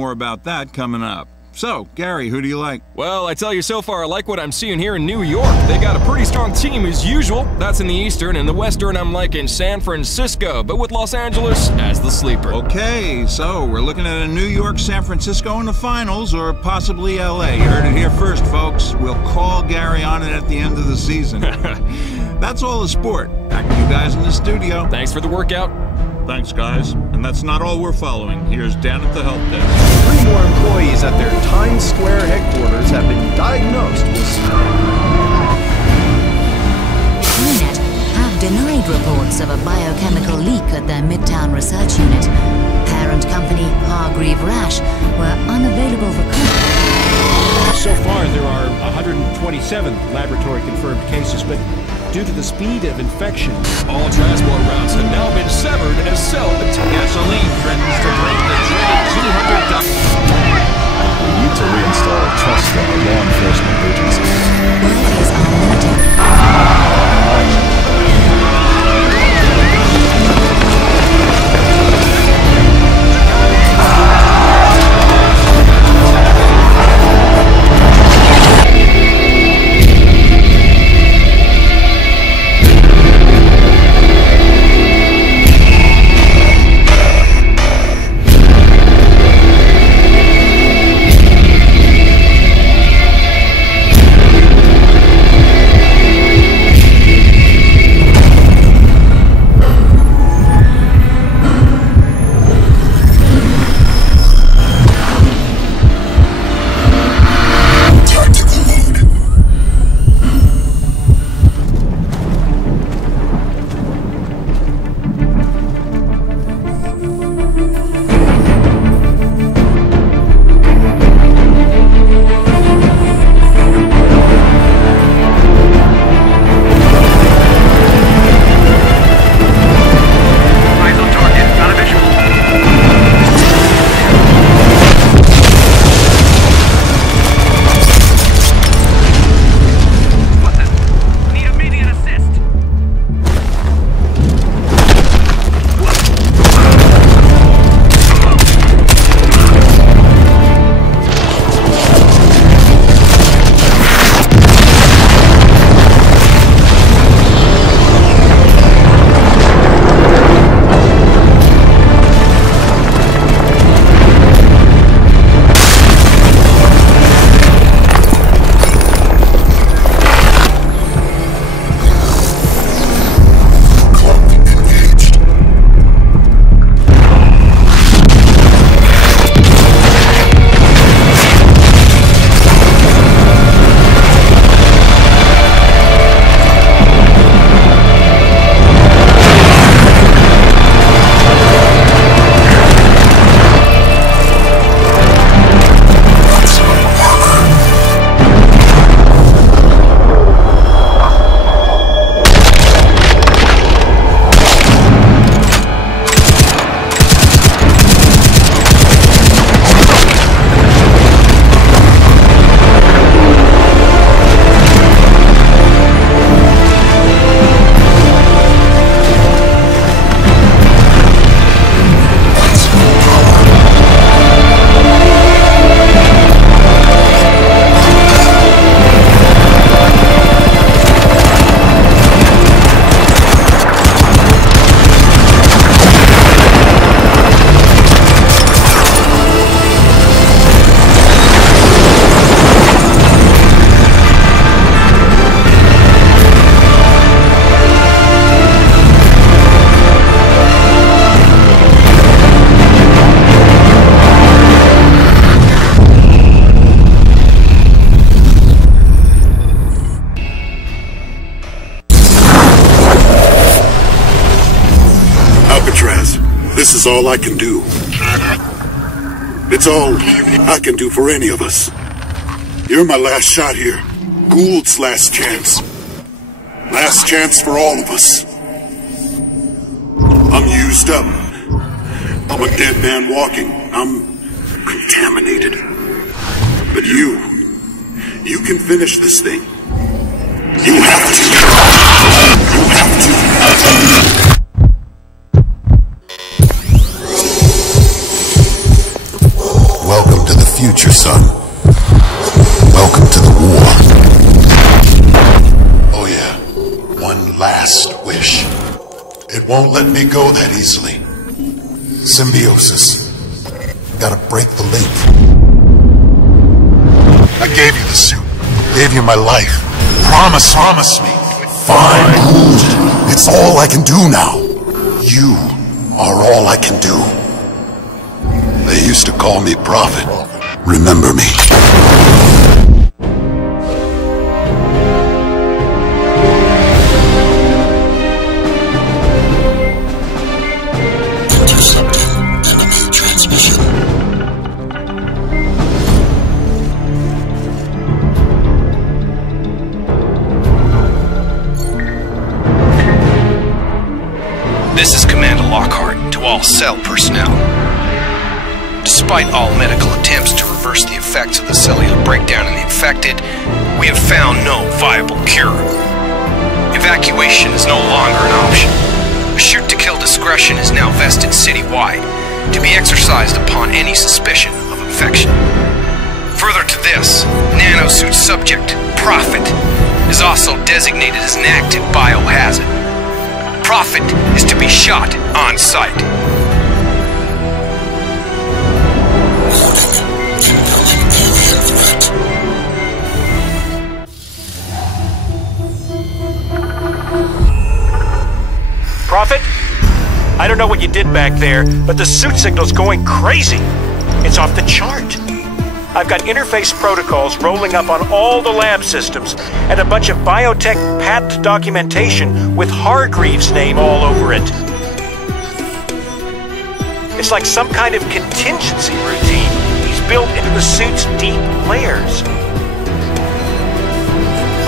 More about that coming up. So, Gary, who do you like? Well, I tell you, so far I like what I'm seeing here in New York. They got a pretty strong team as usual. That's in the Eastern. In the Western, I'm liking San Francisco, but with Los Angeles as the sleeper. Okay, so we're looking at a New York, San Francisco in the finals, or possibly LA. You heard it here first, folks. We'll call Gary on it at the end of the season. That's all the sport. Back to you guys in the studio. Thanks for the workout. Thanks, guys. And that's not all we're following. Here's Dan at the help desk. 3 more employees at their Times Square headquarters have been diagnosed with Skynet have denied reports of a biochemical leak at their Midtown research unit. Parent company Hargreave Rash were unavailable for comment. So far, there are 127 laboratory-confirmed cases, but due to the speed of infection, all transport routes have now been severed as Gasoline threatens to break the dreaded 200. We need to reinstall trust for our law enforcement agencies. Life is unlimited. This is all I can do. It's all I can do for any of us. You're my last shot here. Gould's last chance. Last chance for all of us. I'm used up. I'm a dead man walking. I'm contaminated. But you can finish this thing. You have to. You have to. future, son. Welcome to the war. Oh yeah, one last wish. It won't let me go that easily. Symbiosis. Gotta break the link. I gave you the suit. Gave you my life. Promise me. Fine. It's all I can do now. You are all I can do. They used to call me Prophet. Remember me. This is Commander Lockhart to all cell personnel. Despite all medical attempts to reverse the effects of the cellular breakdown in the infected, we have found no viable cure. Evacuation is no longer an option. A shoot-to-kill discretion is now vested citywide, to be exercised upon any suspicion of infection. Further to this, nanosuit subject, Prophet, is also designated as an active biohazard. Prophet is to be shot on sight. Prophet? I don't know what you did back there, but the suit signal's going crazy. It's off the chart. I've got interface protocols rolling up on all the lab systems and a bunch of biotech patent documentation with Hargreaves' name all over it. It's like some kind of contingency routine he's built into the suit's deep layers.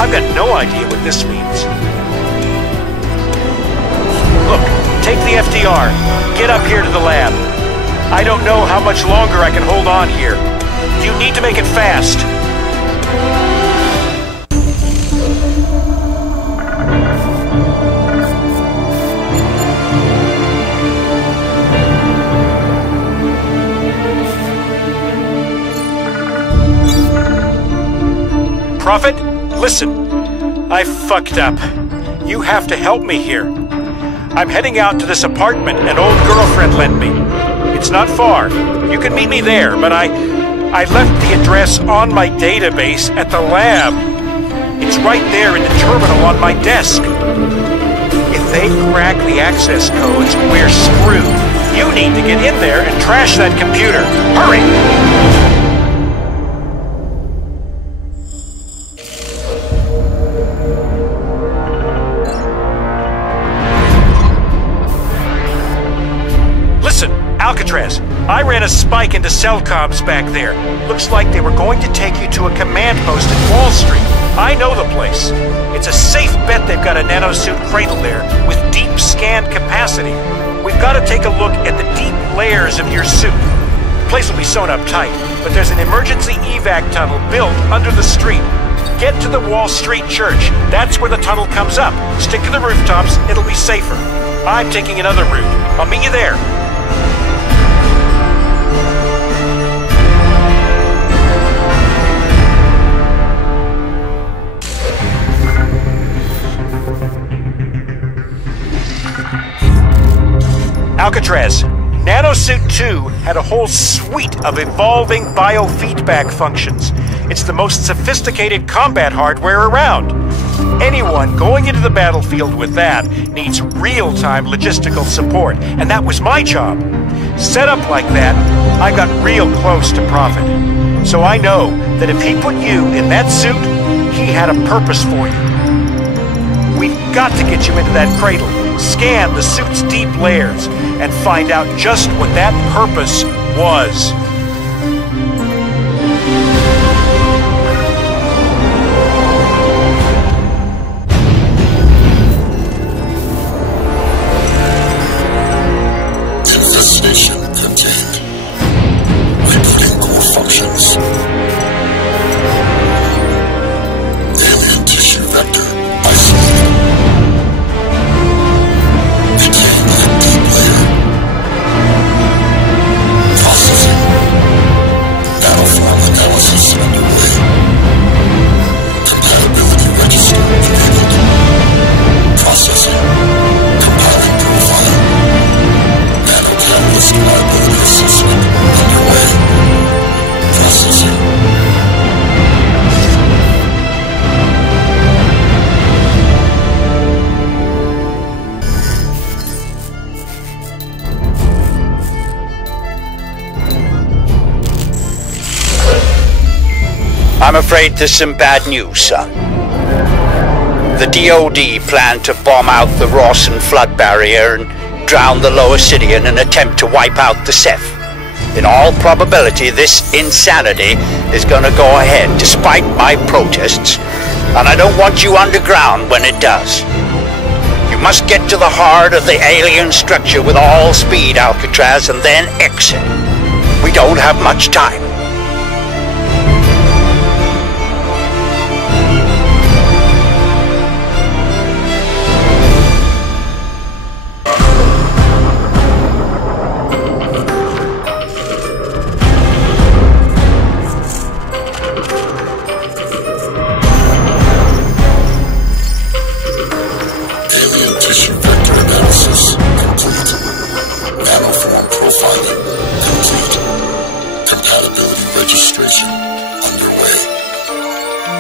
I've got no idea what this means. Look, take the FDR. Get up here to the lab. I don't know how much longer I can hold on here. You need to make it fast. Prophet, listen. I fucked up. You have to help me here. I'm heading out to this apartment an old girlfriend lent me. It's not far. You can meet me there, but I left the address on my database at the lab. It's right there in the terminal on my desk. If they crack the access codes, we're screwed. You need to get in there and trash that computer. Hurry! Alcatraz, I ran a spike into cell comms back there. Looks like they were going to take you to a command post at Wall Street. I know the place. It's a safe bet they've got a nanosuit cradle there with deep scan capacity. We've got to take a look at the deep layers of your suit. The place will be sewn up tight, but there's an emergency evac tunnel built under the street. Get to the Wall Street Church. That's where the tunnel comes up. Stick to the rooftops, it'll be safer. I'm taking another route. I'll meet you there. Alcatraz, Nanosuit 2 had a whole suite of evolving biofeedback functions. It's the most sophisticated combat hardware around. Anyone going into the battlefield with that needs real-time logistical support, and that was my job. Set up like that, I got real close to Prophet. So I know that if he put you in that suit, he had a purpose for you. We've got to get you into that cradle, scan the suit's deep layers, and find out just what that purpose was. Infestation contained. Rebooting core functions. Alien tissue vector isolated. Contain that deep layer. Processing. I'm afraid there's some bad news, son. The DoD planned to bomb out the Rawson flood barrier and drown the lower city in an attempt to wipe out the Ceph. In all probability, this insanity is going to go ahead despite my protests, and I don't want you underground when it does. You must get to the heart of the alien structure with all speed, Alcatraz, and then exit. We don't have much time.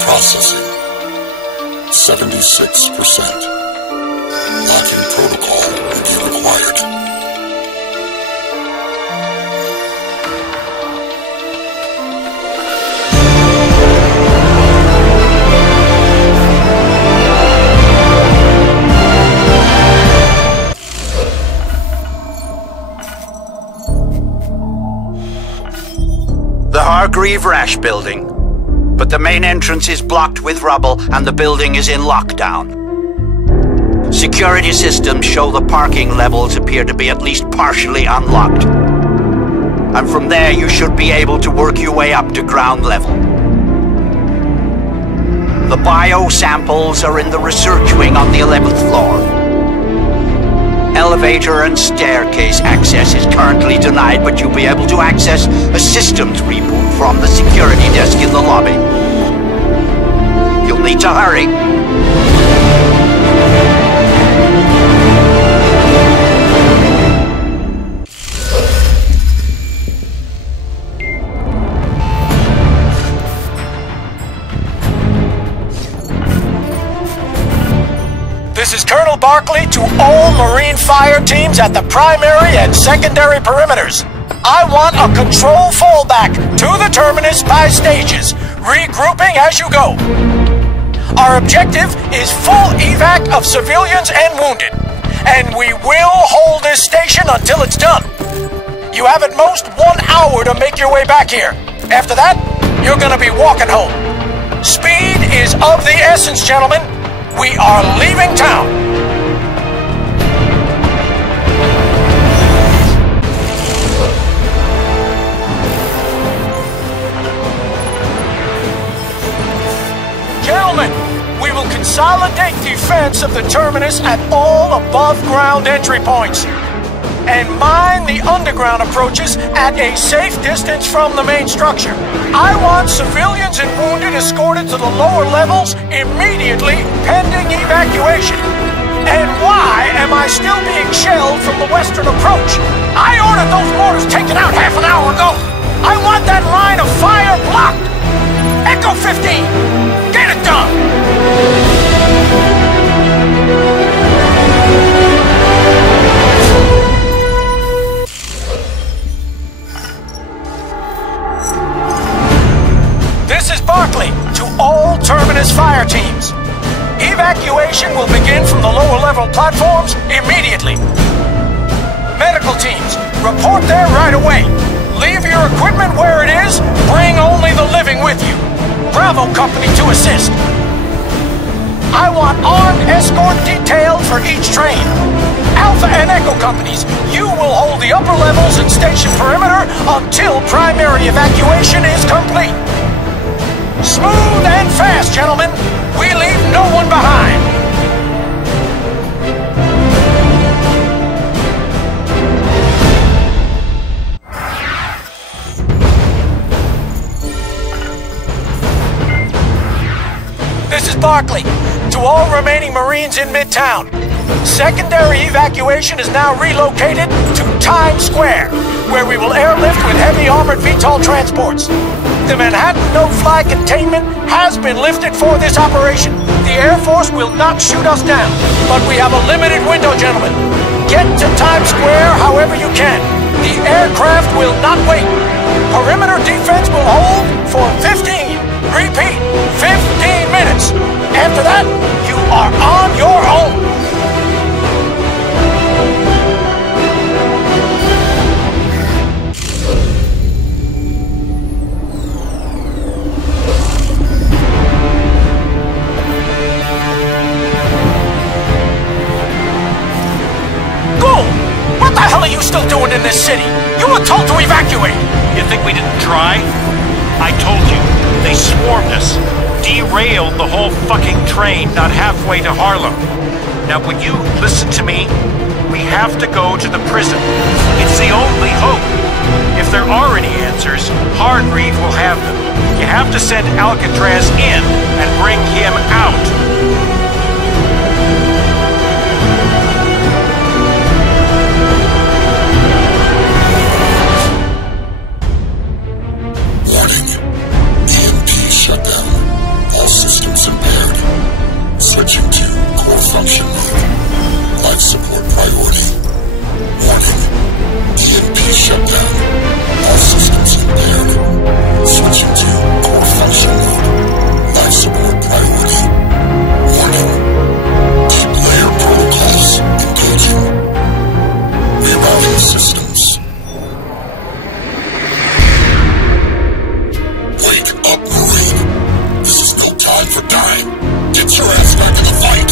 Processing 76%. Locking protocol will be required. The Hargreave-Rash building. But the main entrance is blocked with rubble and the building is in lockdown. Security systems show the parking levels appear to be at least partially unlocked. And from there you should be able to work your way up to ground level. The bio samples are in the research wing on the 11th floor. Elevator and staircase access is currently denied, but you'll be able to access a systems reboot from the security desk in the lobby. You'll need to hurry. This is Colonel Barkley to all Marine fire teams at the primary and secondary perimeters. I want a control fallback to the terminus by stages, regrouping as you go. Our objective is full evac of civilians and wounded, and we will hold this station until it's done. You have at most 1 hour to make your way back here. After that, you're gonna be walking home. Speed is of the essence, gentlemen. We are leaving town. Gentlemen, we will consolidate defense of the terminus at all above-ground entry points and mine the underground approaches at a safe distance from the main structure. I want civilians and wounded escorted to the lower levels immediately, pending evacuation. And why am I still being shelled from the western approach? I ordered those mortars taken out half an hour ago. I want that line of fire blocked. Echo 15, get it done. This is Barkley to all Terminus fire teams. Evacuation will begin from the lower level platforms immediately. Medical teams, report there right away. Leave your equipment where it is, bring only the living with you. Bravo Company to assist. I want armed escort detailed for each train. Alpha and Echo Companies, you will hold the upper levels and station perimeter until primary evacuation is complete. Smooth and fast, gentlemen. We leave no one behind. This is Barkley. To all remaining Marines in Midtown, secondary evacuation is now relocated to Times Square, where we will airlift with heavy armored VTOL transports. The Manhattan no-fly containment has been lifted for this operation. The Air Force will not shoot us down, but we have a limited window, gentlemen. Get to Times Square however you can. The aircraft will not wait. Perimeter defense will hold for 15. repeat, 15 minutes. After that, you are on your own. What the hell are you still doing in this city? You were told to evacuate! You think we didn't try? I told you, they swarmed us. Derailed the whole fucking train not halfway to Harlem. Now will you listen to me? We have to go to the prison. It's the only hope. If there are any answers, Hargreave will have them. You have to send Alcatraz in and bring him out. Switching to core function mode. Life support priority. Warning. EMP shutdown. All systems impaired. Switching to core function mode. Life support priority. Warning. Deep layer protocols engaging. Rerouting systems. Wake up, Marine. This is no time for dying. Get your ass back in the fight!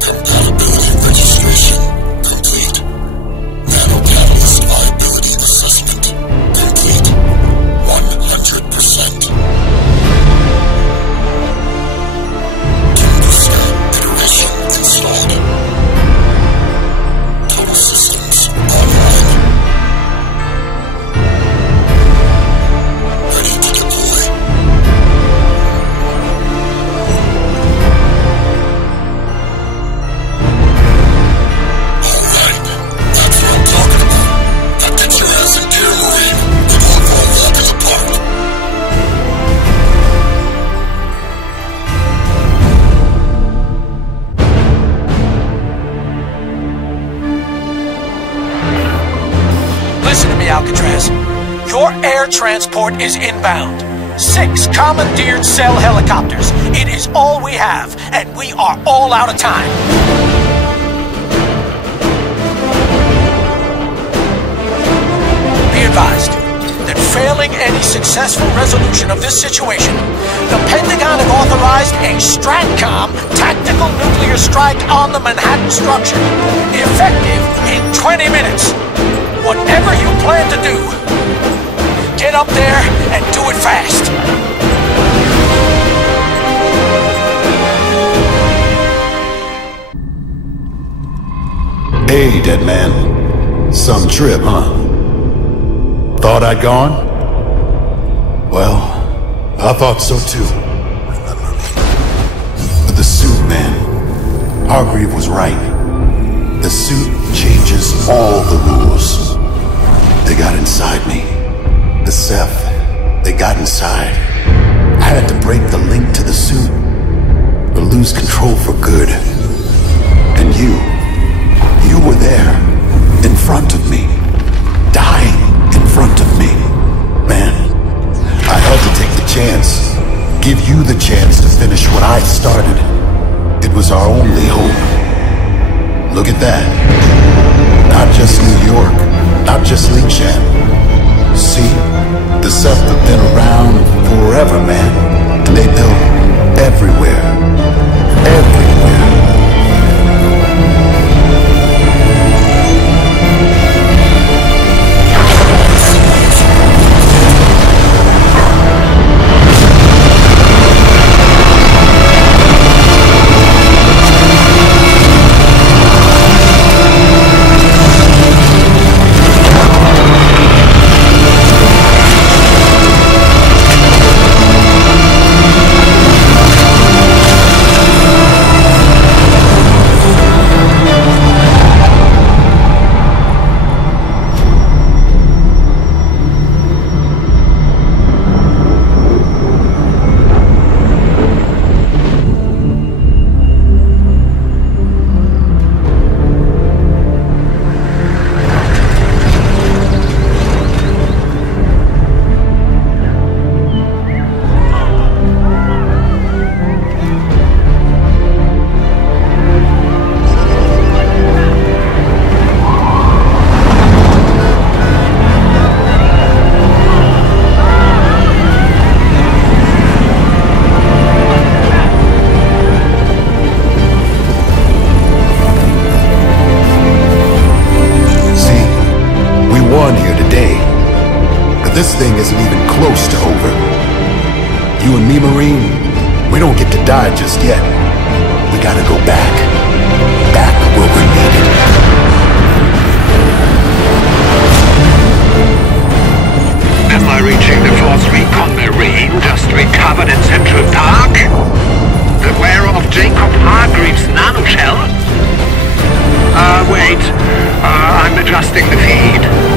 Compatibility registration complete. Nanocatalyst viability assessment complete. 100%. Alcatraz. Your air transport is inbound. 6 commandeered cell helicopters. It is all we have, and we are all out of time. Be advised that failing any successful resolution of this situation, the Pentagon have authorized a STRATCOM tactical nuclear strike on the Manhattan structure, effective in 20 minutes. Whatever you plan to do, get up there and do it fast. Hey, dead man. Some trip, huh? Thought I'd gone? Well, I thought so too. But the suit, man. Hargreave was right. The suit changes all the rules. They got inside me. The Ceph, they got inside. I had to break the link to the suit, or lose control for good. And you were there, in front of me, dying in front of me. Man, I had to take the chance, give you the chance to finish what I started. It was our only hope. Look at that. Not just New York, not just Lingshan. See, the Ceph have been around forever, man. And they built everywhere. Everywhere. This thing isn't even close to over. You and me, Marine, we don't get to die just yet. We gotta go back. Back where we're needed. Am I reaching the Force Recon Marine just recovered in Central Park? Aware of Jacob Hargreaves' nanoshell? Wait. I'm adjusting the feed.